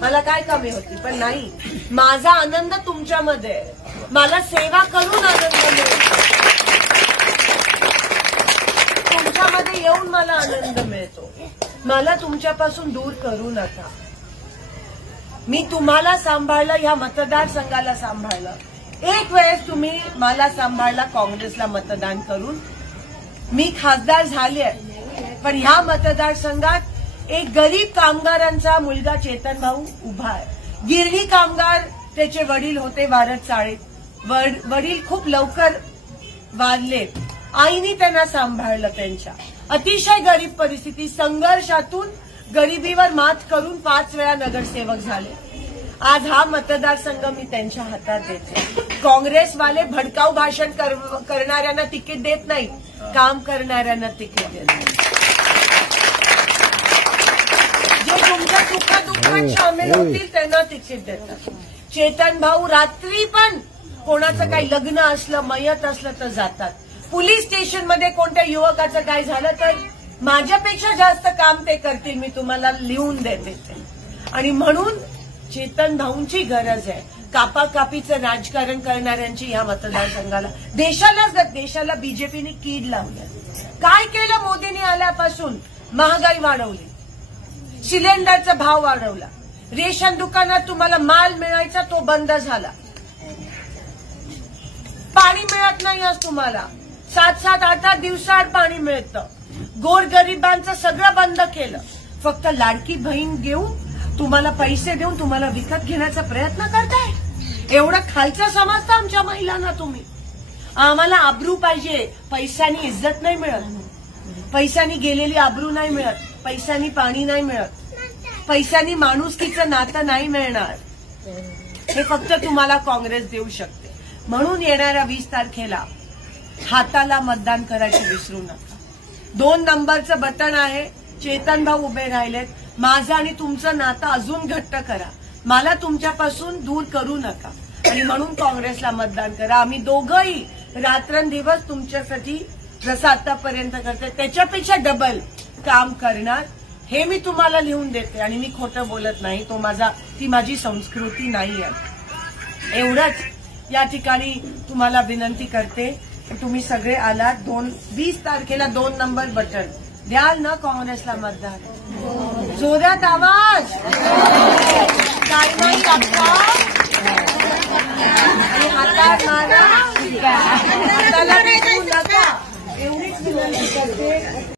मला काय कमी होती, पण नाही, माझा आनंद तुमच्यामध्ये आहे. मला सेवा करून आनंद मिळतो, तुमच्यामध्ये येऊन मला आनंद मिळतो. मला तुमच्यापासून दूर करू नका. मी तुम्हाला सांभाळलं, ह्या मतदारसंघाला सांभाळलं. एक वेळेस तुम्ही मला सांभाळला काँग्रेसला मतदान करून. मी खासदार झाले, पण ह्या मतदारसंघात एक गरीब कामगारांचा मुलगा चेतन भाऊ उभा आहे. गिरणी कामगार, त्याचे वडील होते वारद चाळीत. वडील खूप लवकर वारलेत. आईनी त्यांना सांभाळलं. त्यांच्या अतिशय गरीब परिस्थिती, संघर्षातून गरिबीवर मात करून 5 वेळा नगरसेवक झाले. आज हा मतदारसंघ मी त्यांच्या हातात देते. काँग्रेसवाले भडकाऊ भाषण करणाऱ्यांना तिकीट देत नाही, काम करणाऱ्यांना तिकीट देत. जे तुमच्या सुखदुःखात सामील होतील त्यांना तिकीट देतात. चेतन भाऊ रात्री पण कोणाचं काही लग्न असलं, मयत असलं तर जातात. पोलीस स्टेशनमध्ये कोणत्या युवकाचं काय झालं तर माझ्यापेक्षा जास्त काम ते करतील. मी तुम्हाला लिहून देते ते. आणि म्हणून चेतन भाऊंची गरज आहे. कापाकापीचं राजकारण करणाऱ्यांची या मतदारसंघाला, देशाला बीजेपीने कीड लावली. काय केलं मोदींनी आल्यापासून? महागाई वाढवली, सिलेंडरचा भाव वाढवला, रेशन दुकानात तुम्हाला माल मिळायचा तो बंद झाला, पाणी मिळत नाही आज तुम्हाला, 7-7, 8-8 दिवसाआड पाणी मिळतं. गोरगरिबांचं सगळं बंद केलं. फक्त लाडकी बहीण घेऊन तुम्हाला पैसे देऊन तुम्हाला विकत घेण्याचा प्रयत्न करताय. एवढं खालचं समजतं आमच्या महिलांना तुम्ही. आम्हाला आबरू पाहिजे, पैशानी इज्जत नाही मिळत, पैशानी गेलेली आबरू नाही मिळत, पैशानी पाणी नाही मिळत, पैशानी माणुसकीचं नातं नाही मिळणार. हे फक्त तुम्हाला काँग्रेस देऊ शकते. म्हणून येणाऱ्या 20 तारखेला हाताला मतदान करायचं विसरू नका. 2 नंबरचं बटन आहे. चेतन भाऊ उभे राहिलेत. माझं आणि तुमचं नातं अजून घट्ट करा. मला तुमच्यापासून दूर करू नका. आणि म्हणून काँग्रेसला मतदान करा. आम्ही दोघंही रात्रंदिवस तुमच्यासाठी जसं आतापर्यंत करते त्याच्यापेक्षा डबल काम करणार. हे मी तुम्हाला लिहून देते आणि मी खोटं बोलत नाही. ती माझी संस्कृती नाही आहे. एवढंच या ठिकाणी तुम्हाला विनंती करते. तुम्ही सगळे आलात. 20 तारखेला 2 नंबर बटन द्याल ना काँग्रेसला मतदान? जोरात आवाज. काय नाही लागता आणि हातात मारा, हाताला भेटू नका. एवढीच विनंती करते.